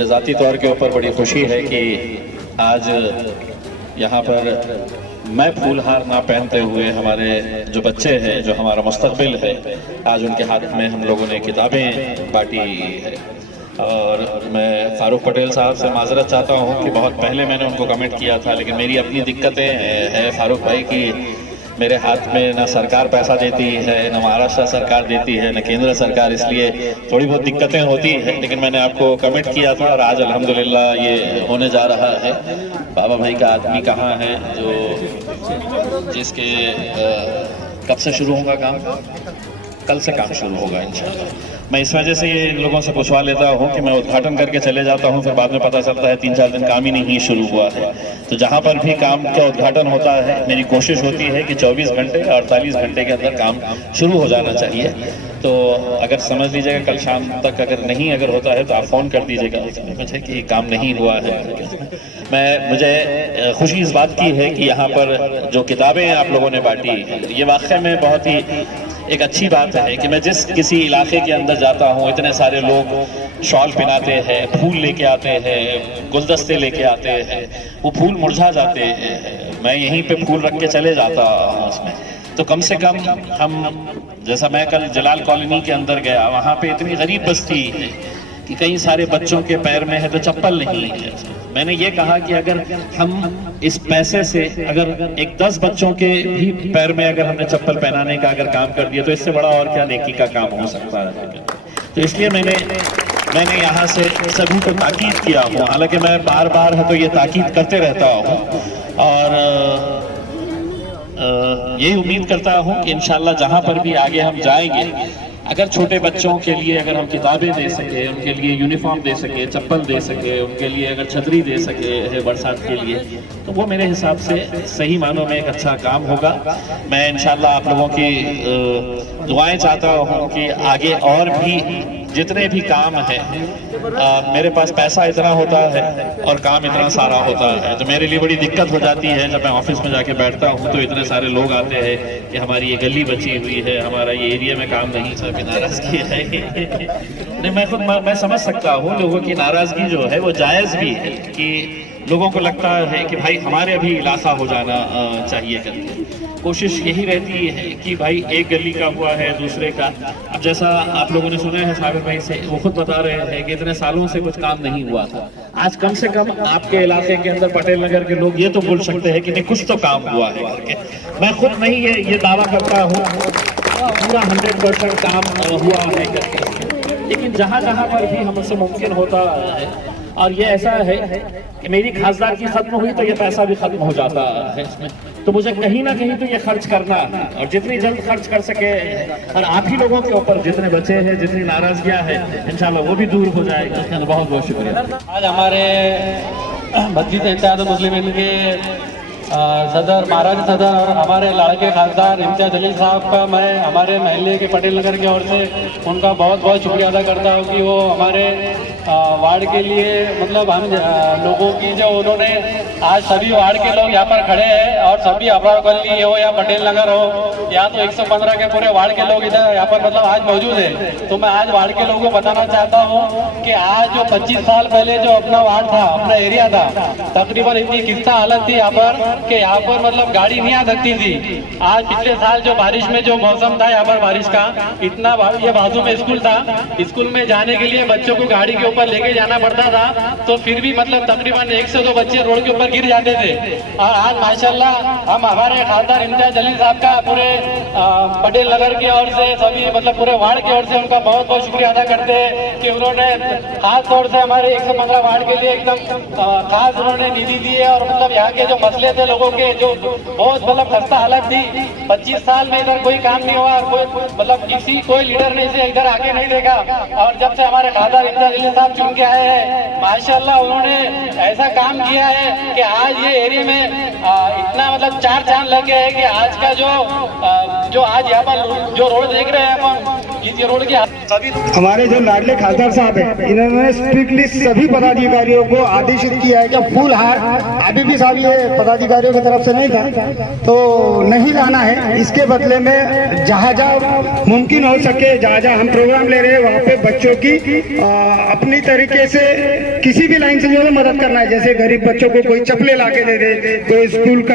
मुझे ज़ाती तौर के ऊपर बड़ी खुशी है कि आज यहाँ पर मैं फूलहार ना पहनते हुए हमारे जो बच्चे हैं, जो हमारा मुस्तकबिल है, आज उनके हाथ में हम लोगों ने किताबें बांटी है। और मैं फारूक पटेल साहब से माजरत चाहता हूँ कि बहुत पहले मैंने उनको कमेंट किया था, लेकिन मेरी अपनी दिक्कतें हैं फारूक भाई की मेरे हाथ में ना सरकार पैसा देती है, ना महाराष्ट्र सरकार देती है, ना केंद्र सरकार, इसलिए थोड़ी बहुत दिक्कतें होती हैं। लेकिन मैंने आपको कमेंट किया था और आज अल्हम्दुलिल्लाह ये होने जा रहा है। बाबा भाई का आदमी कहाँ है जो जिसके कब से शुरू होगा काम? कल से काम शुरू होगा इंशाल्लाह। मैं इस वजह से ये इन लोगों से पूछवा लेता हूँ कि मैं उद्घाटन करके चले जाता हूँ, फिर बाद में पता चलता है 3-4 दिन काम ही नहीं शुरू हुआ है। तो जहाँ पर भी काम का उद्घाटन होता है, मेरी कोशिश होती है कि 24 घंटे 48 घंटे के अंदर काम शुरू हो जाना चाहिए। तो अगर समझ लीजिएगा कल शाम तक अगर नहीं अगर होता है तो आप फ़ोन कर दीजिएगा मुझे कि काम नहीं हुआ है। मुझे खुशी इस बात की है कि यहाँ पर जो किताबें आप लोगों ने बांटी, ये वाकई में बहुत ही एक अच्छी बात है कि मैं जिस किसी इलाके के अंदर जाता हूँ, इतने सारे लोग शॉल पहनाते हैं, फूल लेके आते हैं, गुलदस्ते लेके आते हैं, वो फूल मुरझा जाते हैं, मैं यहीं पे फूल रख के चले जाता हूँ उसमें। तो कम से कम हम, जैसा मैं कल जलाल कॉलोनी के अंदर गया, वहाँ पे इतनी गरीब बस्ती है कि कई सारे बच्चों के पैर में है तो चप्पल नहीं है। मैंने ये कहा कि अगर हम इस पैसे से अगर एक 10 बच्चों के भी पैर में अगर हमने चप्पल पहनाने का अगर काम कर दिया तो इससे बड़ा और क्या नेकी का काम हो सकता है। तो इसलिए मैंने यहाँ से सभी को ताकीद किया हूँ, हालांकि मैं बार बार है तो ये ताकीद करते रहता हूँ और यही उम्मीद करता हूँ कि इंशाल्लाह जहाँ पर भी आगे हम जाएंगे, अगर छोटे बच्चों के लिए अगर हम किताबें दे सके, उनके लिए यूनिफॉर्म दे सके, चप्पल दे सके, उनके लिए अगर छतरी दे सके बरसात के लिए, तो वो मेरे हिसाब से सही मानों में एक अच्छा काम होगा। मैं इंशाल्लाह आप लोगों की दुआएं चाहता हूँ कि आगे और भी जितने भी काम हैं, मेरे पास पैसा इतना होता है और काम इतना सारा होता है तो मेरे लिए बड़ी दिक्कत हो जाती है। जब मैं ऑफिस में जाके बैठता हूँ तो इतने सारे लोग आते हैं कि हमारी ये गली बची हुई है, हमारा ये एरिया में काम नहीं, सब नाराजगी है। नहीं, मैं समझ सकता हूँ लोगों की नाराजगी जो है वो जायज़ भी है कि लोगों को लगता है कि भाई हमारे अभी इलाका हो जाना चाहिए करके। कोशिश यही रहती है कि भाई एक गली का हुआ है दूसरे का। अब जैसा आप लोगों ने सुना है साबिर भाई से, वो खुद बता रहे हैं कि इतने सालों से कुछ काम नहीं हुआ था। आज कम से कम आपके इलाके के अंदर पटेल नगर के लोग ये तो बोल सकते हैं कि नहीं कुछ तो काम हुआ है करके। मैं खुद नहीं ये दावा करता हूँ पूरा 100% काम हुआ है करके, लेकिन जहाँ जहाँ पर भी हमसे मुमकिन होता है, और ये ऐसा है कि मेरी खासदारकी खत्म हुई तो ये पैसा भी खत्म हो जाता है इसमें, तो मुझे कहीं ना कहीं तो ये खर्च करना है और जितनी जल्द खर्च कर सके, और आप ही लोगों के ऊपर जितने बचे हैं, जितनी नाराजगियां हैं, इंशाल्लाह वो भी दूर हो जाएगा। उसके बहुत बहुत शुक्रिया। आज हमारे मस्जिद इत्तेहाद मुस्लिम हिंद के सदर, महाराज सदर और हमारे लाड़के खासदार इम्तियाज अली साहब का मैं हमारे महल्ले के पटेल नगर की ओर से उनका बहुत बहुत शुक्रिया अदा करता हूँ कि वो हमारे वार्ड के लिए, मतलब हम लोगों की जो उन्होंने आज सभी वार्ड के लोग यहाँ पर खड़े हैं और सभी अबरार गली हो या पटेल नगर हो या तो 115 के पूरे वार्ड के लोग इधर यहाँ पर मतलब आज मौजूद है। तो मैं आज वार्ड के लोगों को बताना चाहता हूँ कि आज जो 25 साल पहले जो अपना वार्ड था, अपना एरिया था, तकरीबन इतनी किस्ता हालत थी यहाँ पर कि यहाँ पर मतलब गाड़ी नहीं आ सकती थी। आज पिछले साल जो बारिश में जो मौसम था यहाँ पर बारिश का, इतना ये बाजू में स्कूल था, स्कूल में जाने के लिए बच्चों को गाड़ी के ऊपर लेके जाना पड़ता था, तो फिर भी मतलब तकरीबन 1 से 2 बच्चे रोड के ऊपर गिर जाते थे। और आज माशाल्लाह हम हमारे खासदार इम्तियाज अली साहब का पूरे पटेल नगर की ओर से, सभी मतलब पूरे वार्ड की ओर से उनका बहुत बहुत शुक्रिया अदा करते हैं कि उन्होंने खास तौर से हमारे 115 वार्ड के लिए एकदम खास उन्होंने निधि दी है। और मतलब यहाँ के जो मसले थे लोगों के, जो बहुत मतलब खस्ता हालत थी, 25 साल में इधर कोई काम नहीं हुआ, कोई मतलब कोई लीडर ने इसे इधर आगे नहीं देखा। और जब से हमारे खासदार इम्तियाज अली साहब चुन के आए हैं, माशाल्लाह उन्होंने ऐसा काम किया है कि आज ये एरिया में इतना मतलब 4 चांद लगे हैं कि आज का जो आज यहाँ पर जो रोड देख रहे हैं अपन, ये रोड के सभी हमारे जो लाडले खासदार साहब हैं, इन्होंने स्ट्रिक्टली सभी पदाधिकारियों को आदेशित किया है कि फूल हार अभी भी साहब ये पदाधिकारियों की तरफ से नहीं था तो नहीं लाना है। इसके बदले में जहाँ जहाँ मुमकिन हो सके, जहाँ जहाँ हम प्रोग्राम ले रहे हैं वहाँ पे बच्चों की अपनी तरीके से किसी भी लाइन से जो है मदद करना है। जैसे गरीब बच्चों को कोई चप्पलें ला के दे दे, कोई स्कूल का